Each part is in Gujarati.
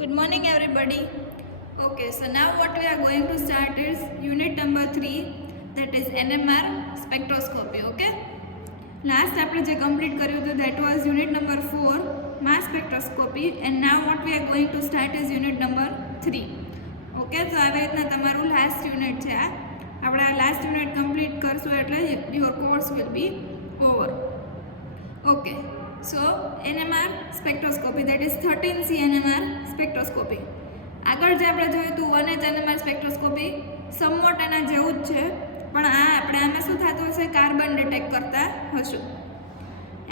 Good morning everybody. Okay, so now what we are going to start is unit number 3, that is NMR spectroscopy. Okay, last આપણે જે complete કર્યું હતું that was unit number 4 mass spectroscopy, and now what we are going to start is unit number 3. Okay, so આવી રીતના તમારું last unit છે. આપણે આ last unit complete કરશું એટલે your course will be over. Okay, so NMR spectroscopy, that is 13C NMR spectroscopy. આગળ જે આપણે જોયું હતું 1H NMR spectroscopy somewhat એના જેવું જ છે, પણ આપણે આમાં શું થતું હશે, કાર્બન ડિટેક્ટ કરતા હશું.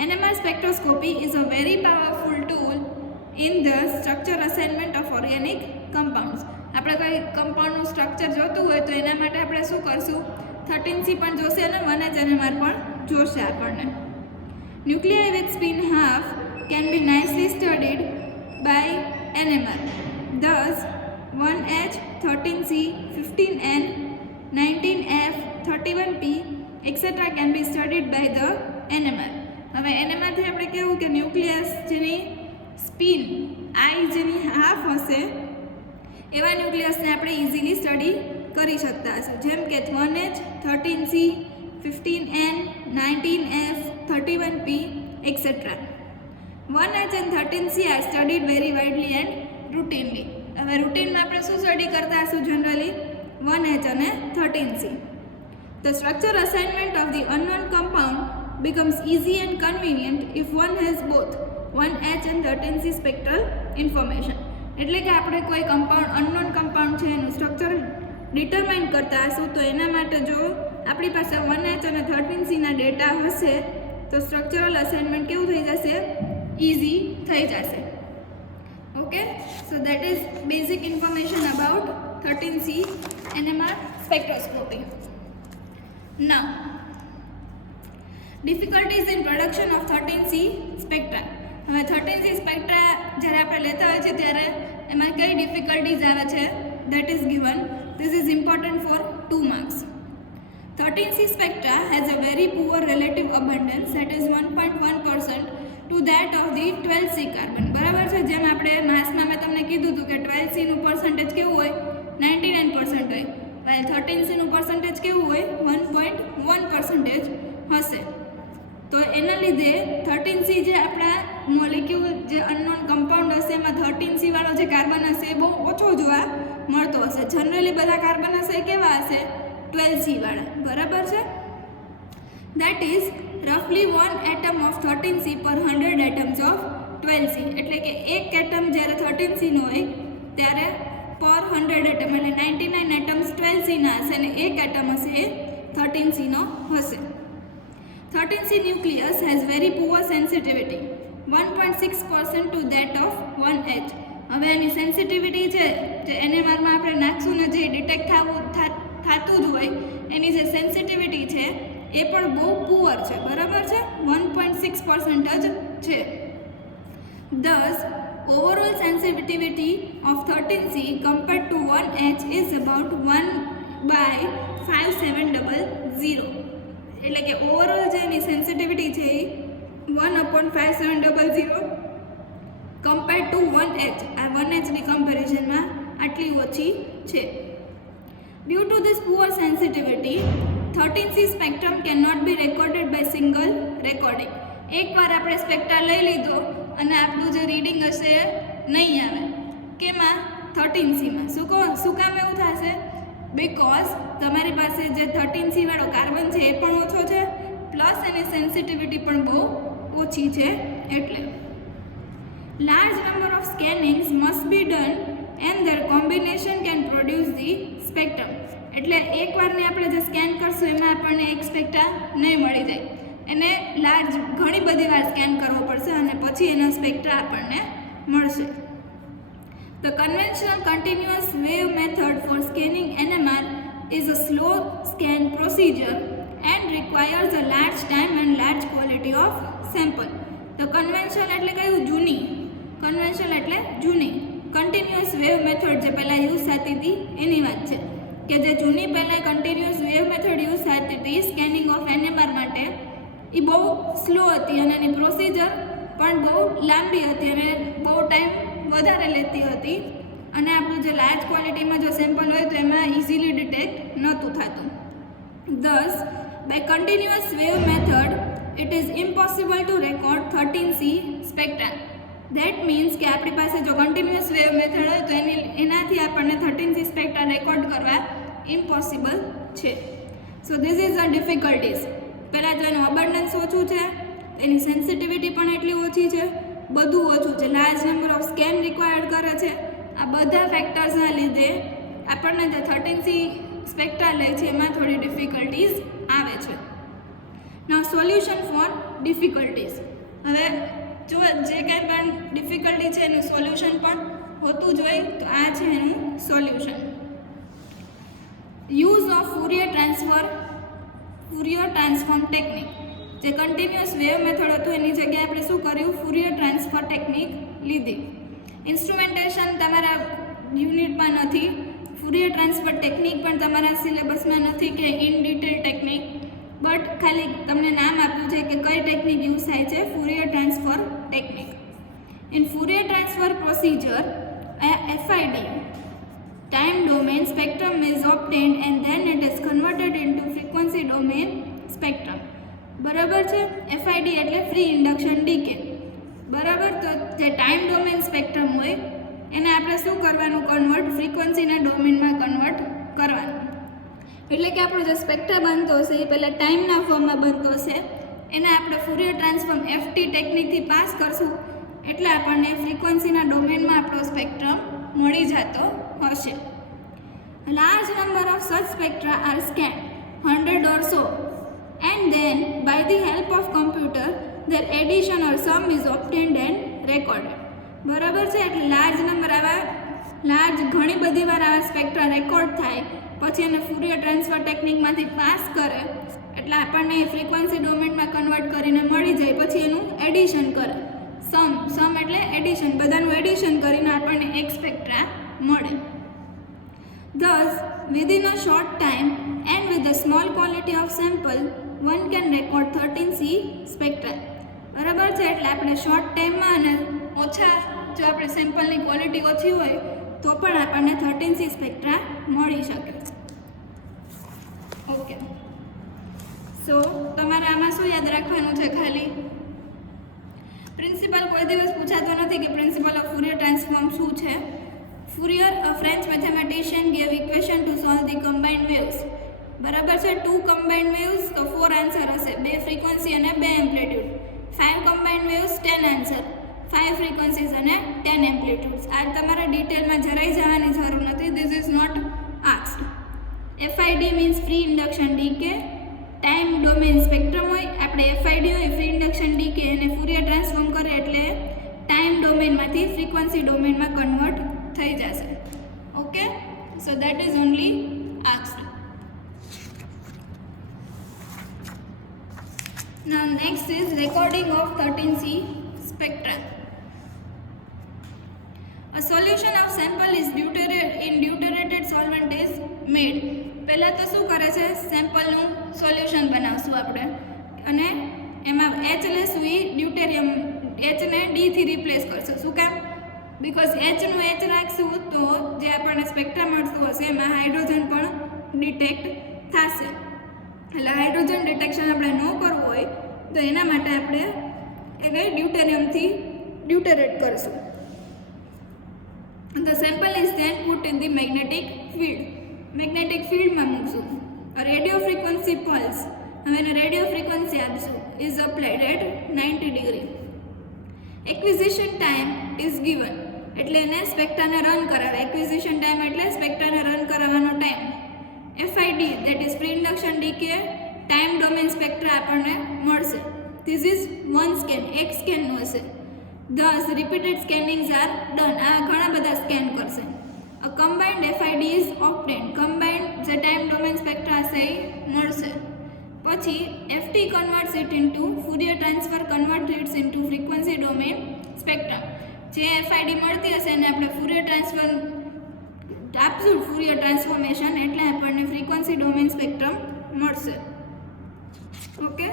NMR spectroscopy is a very powerful tool in the structure assignment of organic compounds. આપણે કોઈ કમ્પાઉન્ડનું સ્ટ્રક્ચર જોતું હોય તો એના માટે આપણે શું કરશું, 13C પણ જોશે અને 1H NMR પણ જોશે આપણને. Nuclei with spin half can be nicely studied by NMR. Thus, 1H, 13C, 15N, 19F, 31P, etc. can be studied by the NMR. હવે NMR થી આપણે કેવું કે ન્યુક્લિયસ જેની સ્પિન I જેની હાફ હશે એવા ન્યુક્લિયસને આપણે ઇઝીલી સ્ટડી કરી શકતા હશું, જેમ કે 1H, 13C, 15N, 19F, 31P, etc. 1H and 13C are studied very widely and routinely. હવે રૂટીનમાં આપણે શું સ્ટડી કરતા હશું જનરલી, 1H અને 13C. The structure assignment of the unknown compound becomes easy and convenient if one has both 1H and 13C spectral information. એટલે કે આપણે કોઈ કમ્પાઉન્ડ અનનોન કમ્પાઉન્ડ છે એનું સ્ટ્રક્ચર ડિટરમાઇન કરતા હશું તો એના માટે જો આપણી પાસે 1H અને 13C ના ડેટા હશે તો સ્ટ્રક્ચરલ અસાઇનમેન્ટ કેવું થઈ જશે, ઇઝી થઈ જશે. Okay, so that is basic information about 13C NMR spectroscopy. Now, difficulties in production of 13C spectra. હવે 13C સ્પેક્ટ્રા જ્યારે આપણે લેતા હોય છે ત્યારે એમાં કઈ ડિફિકલ્ટીઝ આવે છે, that is given. This is important for 2 marks. 13C spectra has a very poor relative abundance, that is 1.1% to that of the 12C carbon. બરાબર છે, જેમ આપણે માસમાં મેં તમને કીધું હતું કે 12C નું પર્સન્ટેજ કેવું હોય, 99% હોય, while 13C નું પર્સન્ટેજ કેવું હોય, 1.1% હશે. તો એના લીધે 13C જે આપણા મોલિક્યુલ જે અનનોન કમ્પાઉન્ડ હશે એમાં 13C વાળો જે કાર્બન હશે એ બહુ ઓછો જોવા મળતો હશે. જનરલી બધા કાર્બન હશે કેવા હશે, 12C વાળા. બરાબર છે, દેટ ઇઝ રફલી 1 એટમ ઓફ 13C પર 100 એટમ્સ ઓફ 12C. એટલે કે એક એટમ જ્યારે 13C નો હોય ત્યારે પર 100 એટમ એટલે 99 એટમ્સ 12C ના હશે અને એક એટમ હશે એ 13C નો હશે. 13C nucleus has very poor sensitivity, 1.6% to that of 1H. હવે એની સેન્સિટિવિટી છે જે NMRમાં આપણે નાખશું ને જે ડિટેક્ટ થતું જ હોય એની જે સેન્સિટિવિટી છે એ પણ બહુ પુઅર છે. બરાબર છે, 1.6% જ છે. Thus, overall sensitivity of 13C compared to 1H is about 1/5700. એટલે કે ઓવરઓલ જે એની સેન્સિટિવિટી છે એ 1/5700 કમ્પેર્ડ ટુ 1H. આ 1Hની કમ્પેરિઝનમાં આટલી ઓછી છે. Due to this poor sensitivity 13C spectrum can not be recorded by single recording. એકવાર આપણે સ્પેક્ટ્રા લઈ લીધો અને આપણું જે રીડિંગ હશે એ નહીં આવે. કેમાં, 13Cમાં. શું કામ એવું થશે, બિકોઝ તમારી પાસે જે 13C વાળો કાર્બન છે એ પણ ઓછો છે પ્લસ એની સેન્સિટિવિટી પણ બહુ ઓછી છે. એટલે large number of scannings must be done and their combination can produce the spectrum. એટલે એકવારને આપણે જે સ્કેન કરશું એમાં આપણને એક સ્પેક્ટ્રા નહીં મળી જાય, એને લાર્જ ઘણી બધી વાર સ્કેન કરવો પડશે અને પછી એના સ્પેક્ટ્રા આપણને મળશે. The conventional continuous wave method for scanning NMR is a slow scan procedure and requires a large time and large quality of sample. The conventional એટલે કયું, જૂની. conventional એટલે જૂની. continuous wave method જે પહેલાં યુઝ થતી હતી એની વાત છે કે જે જૂની પહેલાં continuous wave method યુઝ થતી હતી સ્કેનિંગ ઓફ NMR માટે, એ બહુ સ્લો હતી અને એની પ્રોસિજર પણ બહુ લાંબી હતી અને બહુ ટાઈમ વધારે લેતી હતી અને આપણું જે લાર્જ ક્વોલિટીમાં જો સેમ્પલ હોય તો એમાં ઇઝીલી ડિટેક્ટ નહોતું થતું. Thus, by continuous wave method, it is impossible to record 13C spectra. That means કે આપણી પાસે જો કન્ટિન્યુઅસ વેવ મેથડ હોય તો એનાથી આપણને 13C સ્પેક્ટ્રા રેકોર્ડ કરવા ઇમ્પોસિબલ છે. સો ધીસ ઇઝ ધ ડિફિકલ્ટીઝ. પહેલાં તો એનું અબન્ડન્સ ઓછું છે, એની સેન્સિટિવિટી પણ એટલી ઓછી છે, બધું ઓછું છે, large number of scan required કરે છે. આ બધા ફેક્ટર્સના લીધે આપણને જે 13C સ્પેક્ટ્રા લે છે એમાં થોડી ડિફિકલ્ટીઝ આવે છે. નાઉ સોલ્યુશન ફોર ડિફિકલ્ટીઝ. હવે જો જે કંઈ પણ ડિફિકલ્ટી છે એનું સોલ્યુશન પણ હોતું જ હોય, તો આ છે એનું solution. Use of Fourier transform technique. જે કન્ટિન્યુઅસ વેવ મેથડ હતું એની જગ્યાએ આપણે શું કર્યું, ફુરિયર ટ્રાન્સફર ટેકનિક લીધી. ઇન્સ્ટ્રુમેન્ટેશન તમારા યુનિટમાં નથી, ફુરિયર ટ્રાન્સફર ટેકનિક પણ તમારા સિલેબસમાં નથી કે ઇન ડિટેલ ટેકનિક, બટ ખાલી તમને નામ આપ્યું છે કે કઈ ટેકનિક યુઝ થાય છે, Fourier transfer technique. In Fourier transfer procedure FID time domain spectrum is obtained and then it is converted into frequency domain spectrum. બરાબર છે. FID એટલે ફ્રી ઇન્ડક્શન ડીકે. બરાબર. તો જે ટાઈમ ડોમેન સ્પેક્ટ્રમ હોય એને આપણે શું કરવાનું, કન્વર્ટ ફ્રીક્વન્સીના ડોમેનમાં કન્વર્ટ કરવાનું. એટલે કે આપણો જે સ્પેક્ટ્રા બનતો હશે એ પહેલાં ટાઈમના ફોર્મમાં બનતો હશે, એને આપણે ફુરિયર ટ્રાન્સફોર્મ FT ટેકનિકથી પાસ કરશું એટલે આપણને ફ્રીક્વન્સીના ડોમેનમાં આપણો સ્પેક્ટ્રમ મળી જતો હશે. Large number of such spectra are scan 100 or so and then by the help of computer their addition or sum is obtained and recorded. બરાબર છે. એટલે લાર્જ નંબર ઘણી બધી વાર આવા સ્પેક્ટ્રા રેકોર્ડ થાય પછી એને ફુરિયર ટ્રાન્સફર ટેકનિકમાંથી પાસ કરે એટલે આપણને ફ્રીક્વન્સી ડોમેનમાં કન્વર્ટ કરીને મળી જાય. પછી એનું એડિશન કરે, સમ એટલે એડિશન, બધાનું એડિશન કરીને આપણને એક સ્પેક્ટ્રા મળે. Thus, within a short time and with a small quantity of sample, one can record 13C spectra. બરાબર છે. એટલે આપણે શોર્ટ ટાઈમમાં અને ઓછા, જો આપણે સેમ્પલની ક્વોલિટી ઓછી હોય તો પણ આપણને 13C સ્પેક્ટ્રા મળી શકે. ઓકે. સો તમારે આમાં શું યાદ રાખવાનું છે, ખાલી પ્રિન્સિપલ કોઈ દિવસ પૂછાતો નથી કે પ્રિન્સિપલ ઓફ ફુરિયર ટ્રાન્સફોર્મ શું છે. Fourier, a French mathematician gave equation to solve the combined waves. બરાબર છે. 2 કમ્બાઇન્ડ વેવ્સ તો 4 આન્સર હશે, 2 ફ્રીક્વન્સી અને 2 amplitude. 5 combined waves 10 answer, 5 frequencies અને 10 એમ્પ્લિટ્યૂડ્સ. આ તમારે ડિટેલમાં જરાય જવાની જરૂર નથી. This is not asked. FID means free induction decay. Time domain spectrum હોય, આપણે FID હોય ફ્રી ઇન્ડક્શન ડીકે, એને ફુરિયર ટ્રાન્સફોર્મ કરે એટલે ટાઈમ ડોમેનમાંથી ફ્રીક્વન્સી ડોમેનમાં કન્વર્ટ થઈ જશે. Okay. So that is only asked. Now next is recording of 13C spectra. A solution of sample is deuterated solvent is made. પહેલાં તો શું કરે છે, સેમ્પલનું સોલ્યુશન બનાવશું આપણે અને એમાં H લેશું, એ ડ્યુટેરિયમ Hને Dથી રિપ્લેસ કરશું. શું કામ? બિકોઝ Hનું H રાખશું તો જે આપણને સ્પેક્ટ્રા મળતું હશે એમાં હાઇડ્રોજન પણ ડિટેક્ટ થશે. એટલે હાઇડ્રોજન ડિટેક્શન આપણે ન કરવું હોય તો એના માટે આપણે એને ડ્યુટેરિયમથી ડ્યુટેરેટ કરશું. The sample is then put in the magnetic field. Magnetic ફિલ્ડમાં મૂકશું. રેડિયો ફ્રીક્વન્સી પલ્સ, હવે એને રેડિયો ફ્રીક્વન્સી આપશું, is applied at 90 degree. Acquisition time is given, એટલે એને સ્પેક્ટ્રાને રન કરાવે. એક્વિઝિશન ટાઈમ એટલે સ્પેક્ટ્રાને રન કરાવવાનો time. FID that is free induction decay, time domain spectra આપણને મળશે. ધીસ ઇઝ 1 સ્કેન, એક સ્કેનનું હશે. Thus repeated scannings are done. આ ઘણા બધા સ્કેન કરશે. A combined FID is obtained. combined જે ટાઈમ ડોમેન સ્પેક્ટ્રા હશે એ મળશે. પછી FT converts it into Fourier transfer converts it into frequency domain spectrum. જે FID મળતી હશે એને આપણે Fourier transfer આપશું, Fourier transformation, એટલે આપણને ફ્રીક્વન્સી ડોમેન સ્પેક્ટ્રમ મળશે. Okay.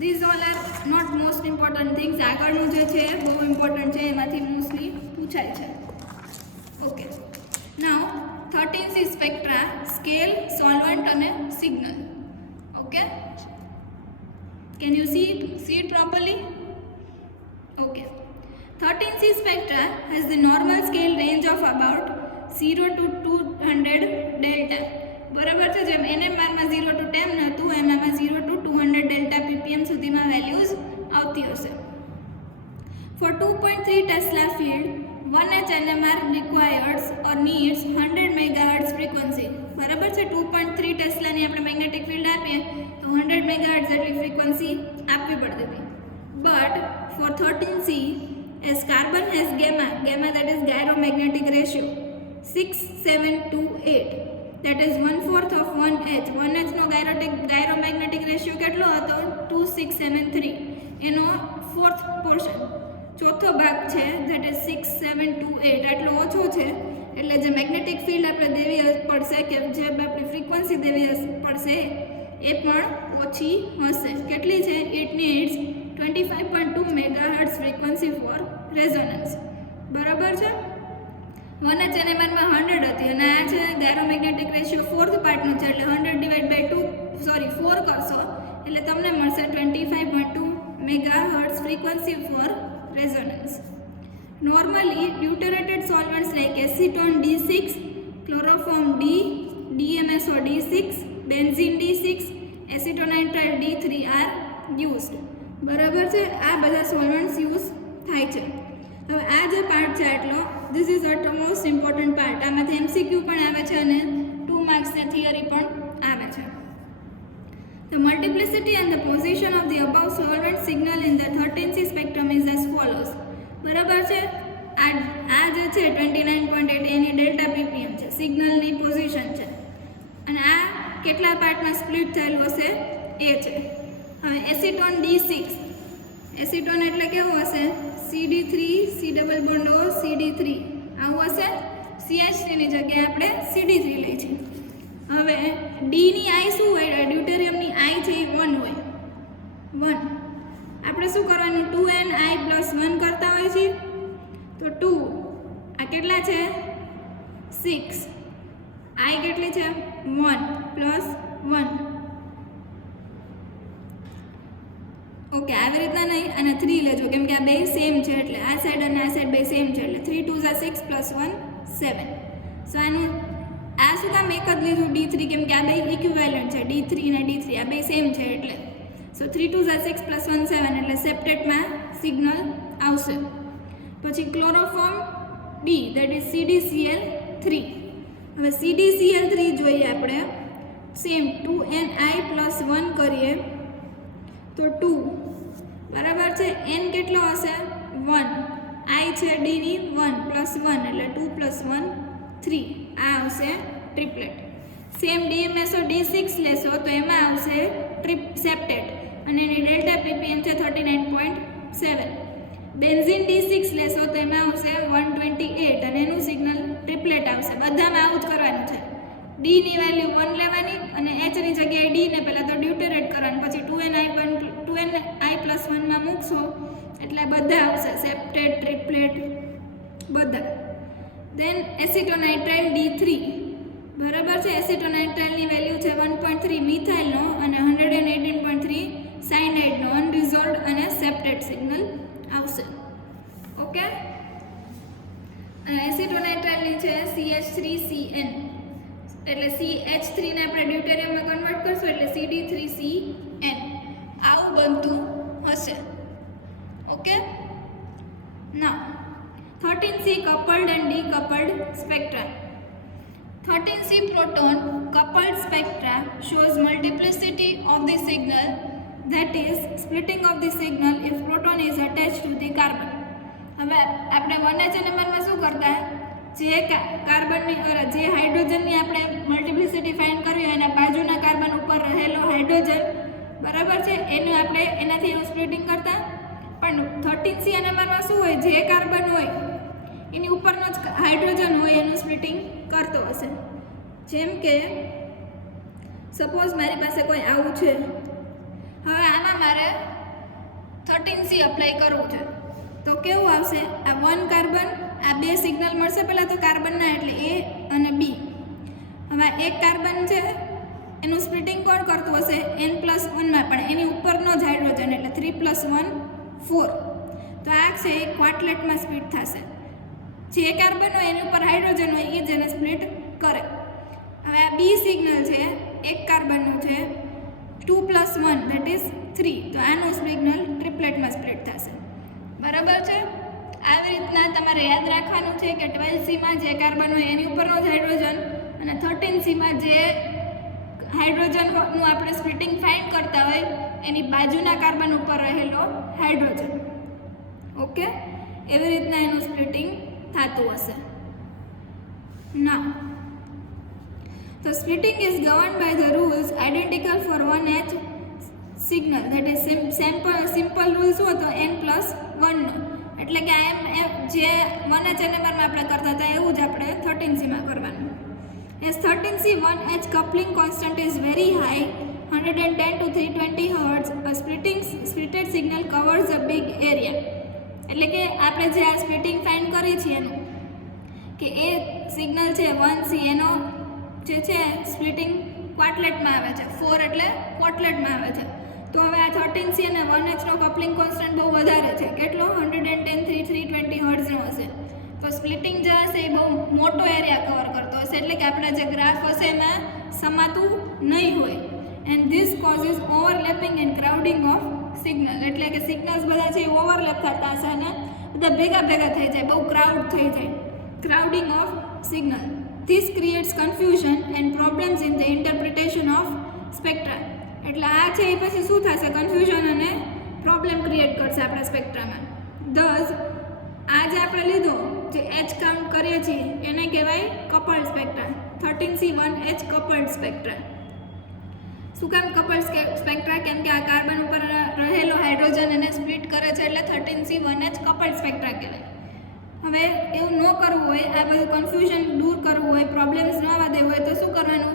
These all are not most important things. આગળનું જે છે બહુ ઇમ્પોર્ટન્ટ છે, એમાંથી મોસ્ટલી પૂછાય છે. ઓકે, નાઉ 13C સ્પેક્ટ્રા, સ્કેલ, સોલ્વન્ટ અને signal. Okay, can you see it properly? Okay, 13C spectra has the normal scale range of about 0 to 200 delta. બરાબર છે, જેમ NMR માં 0 to 10 હતું, એમાં 0 to 200 delta ppm સુધીમાં વેલ્યુઝ આવતી હશે. For 2.3 Tesla field, 1H NMR requires or needs 100 megahertz frequency. બરાબર છે, 2.3 ટેસ્લાની આપણે મેગ્નેટિક ફિલ્ડ આપીએ તો 100 megahertz જેટલી ફ્રીક્વન્સી આપવી પડતી હતી. But for 13C, as carbon has gamma that is gyromagnetic ratio 6728, that is 1/4 of 1H. 1H no gyromagnetic ratio કેટલો હતો? 2673. એનો 4th portion, ચોથો ભાગ છે, that is 6728, એટલો ઓછો છે. એટલે જે મેગ્નેટિક ફિલ્ડ આપણે દેવી પડશે કે જે આપણી ફ્રીક્વન્સી દેવી પડશે એ પણ ઓછી હશે. કેટલી છે? It needs 25.2 megahertz frequency for resonance. બરાબર છે. 1H NMR માં 100 હતી અને આ છે ગાયરોમેગ્નેટિક રેશિયો 4th પાર્ટનો છે, એટલે 4 કરશો એટલે તમને મળશે 25.2 megahertz frequency for resonance. Normally, deuterated solvents like acetone D6, chloroform D, DMSO D6, benzene D6, acetonitrile D3 are used. બરાબર છે, આ બધા સોલ્વન્ટ્સ યુઝ થાય છે. હવે આ જે પાર્ટ છે એટલો, this is a most important part. આમાંથી MCQ પણ આવે છે અને 2 માર્ક્સની થિયરી પણ આવે છે. The multiplicity and the position of the above solvent signal in the 13C spectrum is as follows. બરાબર છે, આ જે છે 29.8 એની ડેલ્ટા પીપીએમ છે, સિગ્નલની પોઝિશન છે, અને આ કેટલા પાર્ટમાં સ્પ્લિટ થયેલું હશે એ છે. હવે એસિટોન D6, એસિટોન એટલે કેવું હશે? CD3 C double bond O CD3 આવું હશે. CH3 ની જગ્યાએ આપણે CD3 લઈ છીએ. હવે ડી ની આઈ શું હોય? ડ્યુટેરિયમની આઈ છે એ 1 હોય. 1 આપણે શું કરવાનું? 2ni+1 કરતા હોય છે તો 2 આ કેટલા છે? 6. આઈ કેટલી છે? 1 + 1. ઓકે, આવી રીતના નહીં, અને 3 લેજો કેમ કે આ બે સેમ છે, એટલે આ સાઈડ અને આ સાઈડ બે સેમ છે, એટલે 3 2 6 + 1 7. સો આનું આ શું કામ એક જ લીધું D3 કેમ કે આ બે ઇક્વિવેલન્ટ છે, D3 અને D3 આ બે સેમ છે એટલે. સો 3 2 6 + 1 7 એટલે સેપ્ટેટમાં સિગ્નલ આવશે. પછી chloroform D that is CdCl3. હવે CdCl3 જોઈએ આપણે, સેમ 2ni+1 કરીએ તો 2. બરાબર છે, n કેટલો હશે? 1. I છે D ની 1 + 1 એટલે 2 + 1 3. આ આવશે ટ્રિપલેટ. સેમ DMSO D6 લેશો તો એમાં આવશે સેપ્ટેટ અને એની ડેલ્ટા પીપીએમ છે 39.7. બેન્ઝીન D6 લેશો તો એમાં આવશે 128 અને એનું સિગ્નલ ટ્રિપલેટ આવશે. બધામાં આવું જ કરવાનું છે. D ની વેલ્યુ 1 લેવાની અને H ની જગ્યાએ D ને પહેલાં તો ડ્યુટેરેટ કરવાનું, પછી 2ni+1 માં મૂકશો એટલે બધા આવશે, સેપ્ટેટ, ટ્રિપલેટ બધા. દેન એસિટોનાઇટ્રાઇલ D3. બરાબર છે, એસિટોનાઇટ્રાઇલની વેલ્યુ છે 1.3 મિથાઇલનો અને 118.3 સાયનાઇડનો અનરિઝોલ્વડ અને સેપ્ટેટ સિગ્નલ આવશે. ઓકે, એસિટોનાઇટ્રાઇલની છે CH3CN, એટલે CH3 ને આપણે ડ્યુટેરિયમમાં કન્વર્ટ કરશું એટલે CD3CN આવું બનતું હશે. Okay, now 13C coupled and decoupled spectra. 13C proton coupled spectra shows multiplicity of the signal, that is splitting of the signal if proton is attached to the carbon. હવે આપણે 1H NMR માં શું કરતા? જે કાર્બનની જે હાઇડ્રોજનની આપણે મલ્ટિપ્લિસિટી ફાઇન્ડ કરી હોય એના બાજુના કાર્બન ઉપર રહેલો હાઇડ્રોજન, બરાબર છે, એનું આપણે એનાથી એવું સ્પ્લિટિંગ કરતા. પણ 13C NMR માં શું હોય? જે કાર્બન હોય એની ઉપરનો જ હાઇડ્રોજન હોય એનું સ્પ્લિટિંગ કરતો હશે. જેમ કે સપોઝ મારી પાસે કોઈ આવું છે, હવે આમાં મારે 13C અપ્લાય કરવું છે. તો કેવું આવશે? આ 1 કાર્બન, આ 2 સિગ્નલ મળશે પહેલાં તો કાર્બનના, એટલે A અને B. હવે એક કાર્બન છે એનું સ્પ્લિટિંગ કોણ કરતું હશે? N+1માં, પણ એની ઉપરનો જ હાઇડ્રોજન, એટલે 3+1 4. તો આ છે એ ક્વાર્ટલેટમાં સ્પ્લિટ થશે. જે કાર્બન હોય એની ઉપર હાઇડ્રોજન હોય એ જ એને સ્પ્લિટ કરે. હવે આ B સિગ્નલ છે, એક કાર્બનનું છે, 2+1 દેટ ઇઝ 3. તો આનું સિગ્નલ ટ્રિપ્લેટમાં સ્પ્લિટ થશે. બરાબર છે? આવી રીતના તમારે યાદ રાખવાનું છે કે 12Cમાં જે કાર્બન હોય એની ઉપરનો જ હાઇડ્રોજન, અને 13Cમાં જે હાઇડ્રોજનનું આપણે સ્પ્લિટિંગ ફાઇન્ડ કરતા હોય એની બાજુના કાર્બન ઉપર રહેલો હાઇડ્રોજન. ઓકે, એવી રીતના એનું સ્પ્લિટિંગ થતું હશે. નાઉ the splitting is governed by the rules identical for 1H signal, that is simple rules શું હતો? N+1 નો, એટલે કે જે 1H NMR માં આપણે કરતા હતા એવું જ આપણે 13Cમાં કરવાનું. As 13C 1H coupling constant is very high, 110 to 320 Hz, a splitted signal covers a big area. એટલે કે આપણે જે આ સ્પ્લિટિંગ ફાઇન્ડ કરી છે એનું કે એ સિગ્નલ છે 1C એનો જે છે સ્પ્લિટિંગ ક્વાર્ટલેટમાં આવે છે, 4 એટલે ક્વાર્ટલેટમાં આવે છે. તો હવે આ 13C અને 1H નો કપલિંગ કોન્સ્ટન્ટ બહુ વધારે છે. કેટલો? 110 થી 320 હર્ટ્ઝનો હશે. તો સ્પ્લિટિંગ જે હશે એ બહુ મોટો એરિયા કવર કરતો હશે, એટલે કે આપણા જે ગ્રાફ હશે એમાં સમાતું નહીં હોય. And this causes overlapping and crowding of signal, એટલે કે સિગ્નલ્સ બધા છે એ ઓવરલેપ થતા હશે અને બધા ભેગા થઈ જાય, બહુ ક્રાઉડ થઈ જાય. Crowding of signal. This creates confusion and problems in the interpretation of spectra. એટલે આ છે એ પછી શું થશે? કન્ફ્યુઝન અને પ્રોબ્લેમ ક્રિએટ કરશે આપણા સ્પેક્ટ્રામાં. Thus આ જે આપણે લીધો જે H કાઉન્ટ કરીએ છીએ એને કહેવાય કપલ્ડ સ્પેક્ટ્રા. 13C 1H coupled સ્પેક્ટ્રા. શું કામ કપલ્ડ સ્પેક્ટ્રા? કેમ કે આ કાર્બન ઉપર રહેલો હાઇડ્રોજન એને સ્પ્લિટ કરે છે, એટલે 13C 1H કપલ્ડ સ્પેક્ટ્રા કહેવાય. હવે એવું ન કરવું હોય, આ બધું કન્ફ્યુઝન દૂર કરવું હોય, પ્રોબ્લેમ્સ ન આવવા દેવું હોય તો શું કરવાનું?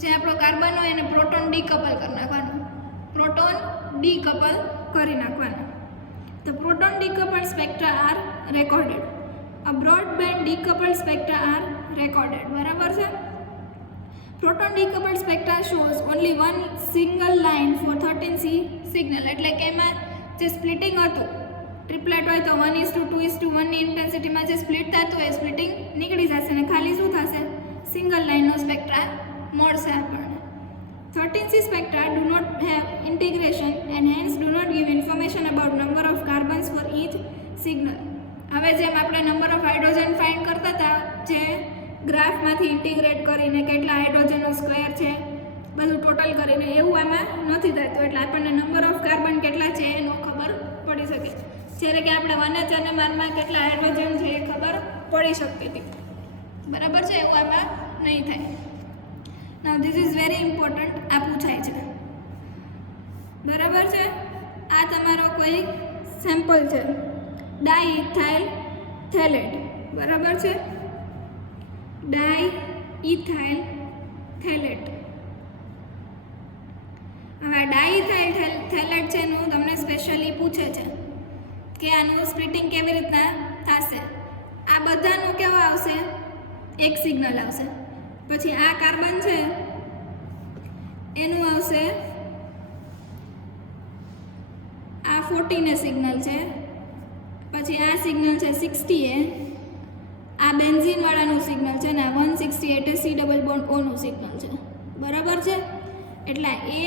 જે આપણો કાર્બન હોય એને પ્રોટોન ડીકપલ કરી નાખવાનું. પ્રોટોન ડીકપલ કરી નાખવાનું. The proton decoupled spectra are recorded. A broadband decoupled spectra are recorded. બરાબર છે? Proton decoupled spectra shows only one single line for 13C signal. એટલે કે એમાં જે સ્પ્લિટિંગ હતું, ટ્રિપલેટ હોય તો 1:2:1 ની ઇન્ટેન્સિટીમાં જે સ્પ્લિટ થતું હોય સ્પ્લિટિંગ નીકળી જશે અને ખાલી શું થશે? સિંગલ લાઇનનો સ્પેક્ટ્રા મળશે આપણને. 13C spectra do not have integration and hence do not give information about number of carbons for each signal. હવે જેમ આપણે નંબર ઓફ હાઇડ્રોજન ફાઇન્ડ કરતા હતા જે ગ્રાફમાંથી ઇન્ટિગ્રેટ કરીને કેટલા હાઇડ્રોજનનો સ્ક્વેર છે બધું ટોટલ કરીને, એવું આમાં નથી થતું. એટલે આપણને નંબર ઓફ કાર્બન કેટલા છે એનો ખબર પડી શકે. જ્યારે કે આપણે 1H અને મારમાં કેટલા હાઇડ્રોજન છે એ ખબર પડી શકતી હતી. બરાબર છે? એવું આમાં નહીં થાય. Now this is very important. આ પૂછાય છે. બરાબર છે? આ તમારો કોઈ સેમ્પલ છે, ડાઇઇથાઇલ થેલેટ. બરાબર છે? ડાઇઇથાઇલ થેલેટ. હવે ડાઇઇથાઇલ થેલેટ છે એનું તમને સ્પેશિયલી પૂછે છે કે આનું સ્પ્લિટિંગ કેવી રીતના થશે. આ બધાનું કેવા આવશે? એક સિગ્નલ આવશે. પછી આ કાર્બન છે એનું આવશે આ 14A સિગ્નલ છે, પછી આ સિગ્નલ છે 60A, આ બેન્ઝીન વાળાનું સિગ્નલ છે ને આ 168 C ડબલ બોન્ડ O નું સિગ્નલ છે. બરાબર છે? એટલે A,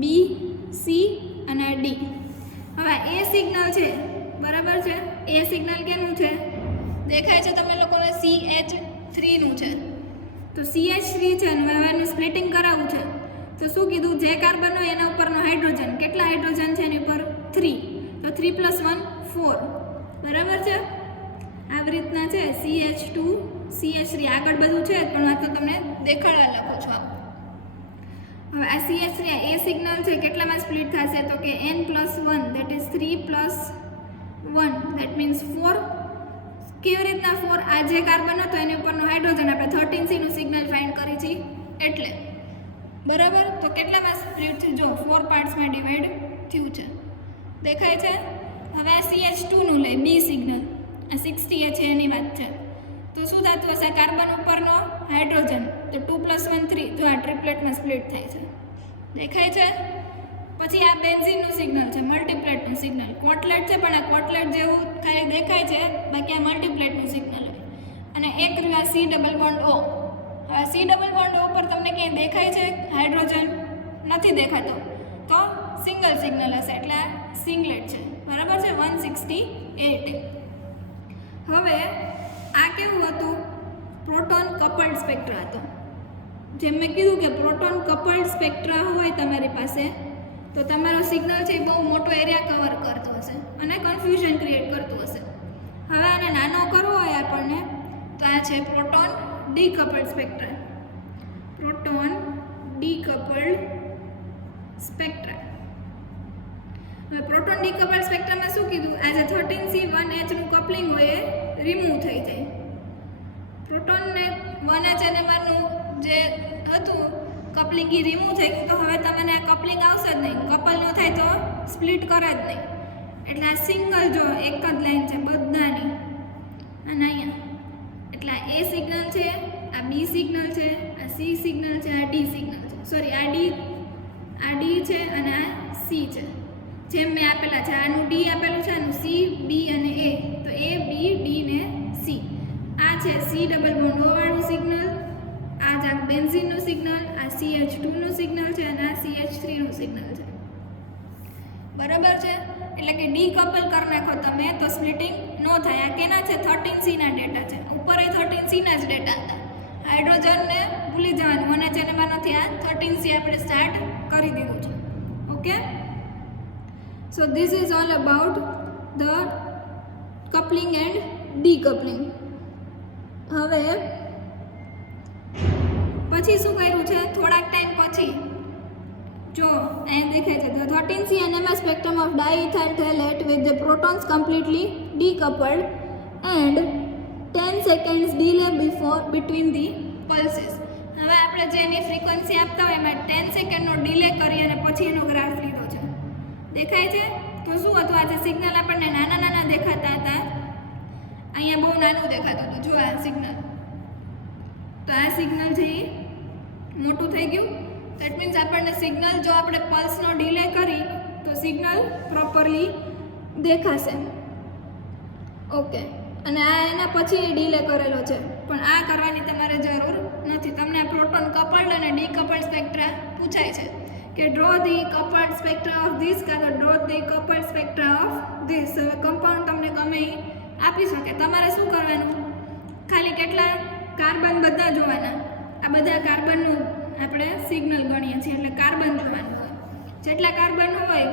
B, C અને D. હવે એ સિગ્નલ છે, બરાબર છે? એ સિગ્નલ કેનું છે? દેખાય છે તમે લોકોને? CH3 નું છે. તો CH3 છે અને હવે એનું સ્પ્લિટિંગ કરાવવું છે તો શું કીધું? જે કાર્બન હોય એના ઉપરનો હાઇડ્રોજન, કેટલા હાઇડ્રોજન છે એની ઉપર? 3. તો 3+1 4. બરાબર છે? આવી રીતના છે CH2 CH3. આગળ બધું છે પણ આ તો તમને દેખાડવા લખું છું. હવે આ CH3 એ સિગ્નલ છે કેટલામાં સ્પ્લિટ થશે? તો કે N+1 that is 3+1 that means 4. કેવી રીતના 4? આ જે કાર્બન હતો એની ઉપરનો હાઇડ્રોજન આપણે 13C નું સિગ્નલ ફાઇન્ડ કરી છે એટલે. બરાબર. તો કેટલામાં સ્પ્લિટ છે? જો 4 પાર્ટ્સમાં ડિવાઈડ થયું છે, દેખાય છે. હવે આ CH2નું લે, બી સિગ્નલ, આ 60 છે એની વાત છે. તો શું થતું હશે? કાર્બન ઉપરનો હાઇડ્રોજન, તો 2 + 1 3, જો આ ટ્રિપ્લેટમાં સ્પ્લિટ થાય છે, દેખાય છે. પછી આ બેન્ઝીનનું સિગ્નલ છે, મલ્ટીપ્લેટનું સિગ્નલ. કોટલેટ છે પણ આ કોટલેટ જેવું ખાલી દેખાય છે, બાકી આ મલ્ટીપ્લેટનું સિગ્નલ હોય. અને એક રહ્યું આ C ડબલ બોન્ડ O. હવે C ડબલ બોન્ડ O પર તમને ક્યાંય દેખાય છે હાઇડ્રોજન? નથી દેખાતો, તો સિંગલ સિગ્નલ હશે, એટલે આ સિંગલેટ છે, બરાબર છે. 168. હવે આ કેવું હતું? પ્રોટોન કપલ્ડ સ્પેક્ટ્રા હતો. જેમ મેં કીધું કે પ્રોટોન કપલ્ડ સ્પેક્ટ્રા હોય તમારી પાસે, તો તમારો સિગ્નલ છે એ બહુ મોટો એરિયા કવર કરતો હશે અને કન્ફ્યુઝન ક્રિએટ કરતું હશે. હવે આને નાનો કરવો હોય આપણને, તો આ છે proton decoupled spectra. Proton decoupled spectra. હવે પ્રોટોન ડીકપલ્ડ સ્પેક્ટ્રામાં શું કીધું? આ જે 13C1H નું કપલિંગ હોય એ રિમૂવ થઈ જાય. પ્રોટોનને 1H NMRનું જે હતું કપલિંગ એ રિમૂવ થઈ ગયું, તો હવે તમને આ કપલિંગ આવશે જ નહીં, કપલ ન થાય તો સ્પ્લિટ કરે જ નહીં. એટલે આ સિંગલ, જો એક જ લાઈન છે બધાની, અને અહીંયા એટલે આ A સિગ્નલ છે, આ B સિગ્નલ છે, આ C સિગ્નલ છે, આ D સિગ્નલ છે, સોરી આ D છે અને આ C છે. જેમ મેં આપેલા છે, આનું D આપેલું છે, આનું C, B અને A, તો A, B, D ને C. આ છે C ડબલ બોન્ડ O વાળું સિગ્નલ, આ જ આ બેન્ઝીનનું સિગ્નલ, આ CH2નું સિગ્નલ છે અને આ CH3નું સિગ્નલ છે, બરાબર છે. એટલે કે ડીકપલ કરી નાખો તમે તો સ્પ્લિટિંગ ન થાય. આ કેના છે? 13C ના ડેટા છે, ઉપર એ 13C ના જ ડેટા હતા. હાઇડ્રોજનને ભૂલી જવાનું, અને જેનેમાં નથી, આ 13C આપણે સ્ટાર્ટ કરી દીધું છે. Okay, so this is all about the coupling and decoupling. હવે પછી શું કર્યું છે? થોડાક ટાઈમ પછી જો અહીંયા દેખાય છે, the 13C NMR spectrum of diethyl phthalate with the protons completely decoupled and 10 seconds delay between the pulses. હવે આપણે જેની ફ્રીક્વન્સી આપતા હોય એમાં 10 સેકન્ડનો ડિલે કરી અને પછી એનો ગ્રાફ લીધો છે, દેખાય છે. તો શું હતું? આજે સિગ્નલ આપણને નાના નાના દેખાતા હતા, અહીંયા બહુ નાનું દેખાતું હતું. જો આ સિગ્નલ, તો આ સિગ્નલ છે એ મોટું થઈ ગયું. દેટ મીન્સ આપણને સિગ્નલ, જો આપણે પલ્સનો ડિલે કરી તો સિગ્નલ પ્રોપરલી દેખાશે. ઓકે, અને આ એના પછી ડિલે કરેલો છે, પણ આ કરવાની તમારે જરૂર નથી. તમને આ પ્રોટોન કપલ્ડ અને ડીકપલ્ડ સ્પેક્ટ્રા પૂછાય છે કે draw the coupled spectra of this કાં તો draw the coupled spectra of this. હવે કમ્પાઉન્ડ તમને ગમે એ આપી શકે. તમારે શું કરવાનું? ખાલી કેટલા કાર્બન બધા જોવાના. આ બધા કાર્બનનું આપણે સિગ્નલ ગણીએ છીએ, એટલે કાર્બન જોવાનું હોય. જેટલા કાર્બન હોય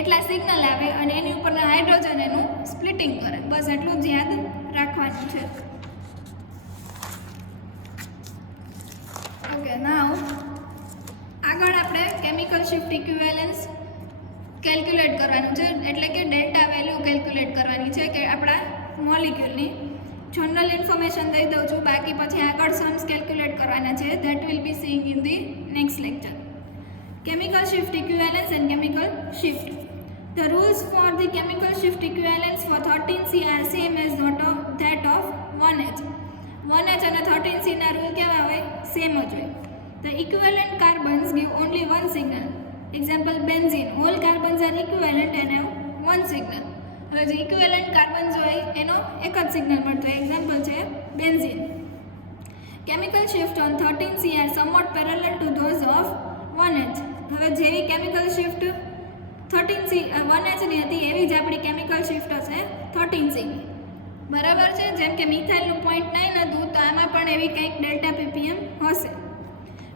એટલા સિગ્નલ આવે અને એની ઉપરના હાઇડ્રોજન એનું સ્પ્લિટિંગ કરે. બસ એટલું જ યાદ રાખવાનું છે. ઓકે, નાઉ આગળ આપણે કેમિકલ શિફ્ટ ઇક્વિવેલન્સ કેલ્ક્યુલેટ કરવાનું છે, એટલે કે ડેલ્ટા વેલ્યુ કેલ્ક્યુલેટ કરવાની છે કે આપણા મોલિક્યુલની. જનરલ ઇન્ફોર્મેશન દઈ દઉં છું, બાકી પછી આગળ સમ્સ કેલ્ક્યુલેટ કરવાના છે. That will be seeing in the next lecture. Chemical shift equivalence and chemical shift. The rules for the chemical shift equivalence for 13C are same as that of 1H. 1H and 13C ના રૂલ કેવા હોય? સેમ જ હોય. The equivalent carbons give only one signal. Example benzene. All carbons are equivalent and have one signal. હવે જે ઇક્વિવેલન્ટ કાર્બન્સ હોય એનો એક જ સિગ્નલ મળતો હોય. એક્ઝામ્પલ છે benzene. Chemical shift on 13C are somewhat parallel to those of 1H. હવે જેવી કેમિકલ શિફ્ટ 13C 1H ની હતી એવી જ આપણી કેમિકલ શિફ્ટ હશે 13C ની, બરાબર છે. જેમ કે મિથાઇલનું 0.9 હતું તો આમાં પણ એવી કંઈક ડેલ્ટા ppm હશે.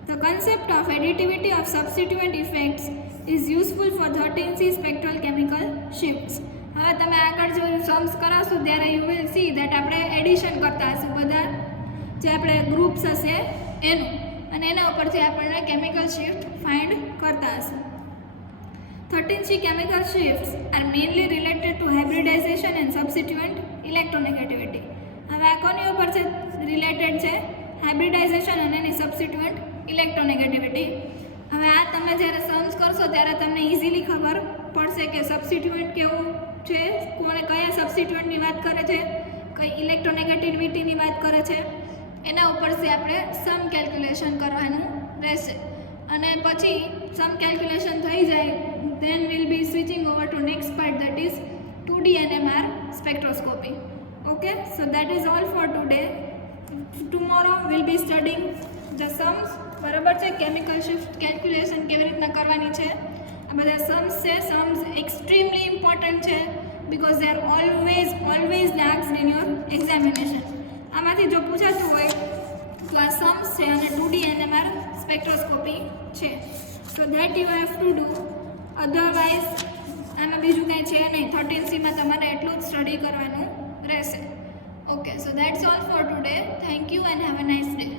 The concept of additivity of substituent effects is useful for 13C spectral chemical shifts. હવે તમે આગળ જો સમ્સ કરાવશો ત્યારે યુ વિલ સી દેટ આપણે એડિશન કરતા હશું બધા જે આપણે ગ્રુપ્સ હશે એનું, અને એના ઉપરથી આપણને કેમિકલ શિફ્ટ ફાઇન્ડ કરતા હશું. 13C chemical shifts are mainly related to hybridization and substituent electronegativity. હવે આ કોની ઉપર છે રિલેટેડ છે? હાઇબ્રિડાઇઝેશન અને એની સબસ્ટિટ્યુઅન્ટ ઇલેક્ટ્રોનેગેટિવિટી. હવે આ તમે જ્યારે સમ્સ કરશો ત્યારે તમને ઇઝીલી ખબર પડશે કે સબસ્ટિટ્યુઅન્ટ કેવું છે, કયા સબસ્ટિટ્યુઅન્ટની વાત કરે છે, કઈ ઇલેક્ટ્રોનેગેટિવિટીની વાત કરે છે, એના ઉપરથી આપણે સમ કેલ્ક્યુલેશન કરવાનું રહેશે. અને પછી સમ કેલ્ક્યુલેશન થઈ જાય then we'll be switching over to next part, that is 2D NMR spectroscopy. Okay, so that is all for today. Tomorrow we'll be studying the sums. બરાબર છે, કેમિકલ શિફ્ટ કેલ્ક્યુલેશન કેવી રીતના કરવાની છે, આ બધા સમ્સ છે. સમ્સ એક્સ્ટ્રીમલી ઇમ્પોર્ટન્ટ છે because they are always asked in your examination. આમાંથી જો પૂછાતું હોય તો આ સમ્સ છે અને 2D NMR સ્પેક્ટ્રોસ્કોપી છે. So that you have to do, otherwise આમાં બીજું કંઈ છે નહીં. 13C માં તમારે એટલું જ સ્ટડી કરવાનું રહેશે. Okay, so that's all four today. Thank you and have a nice day.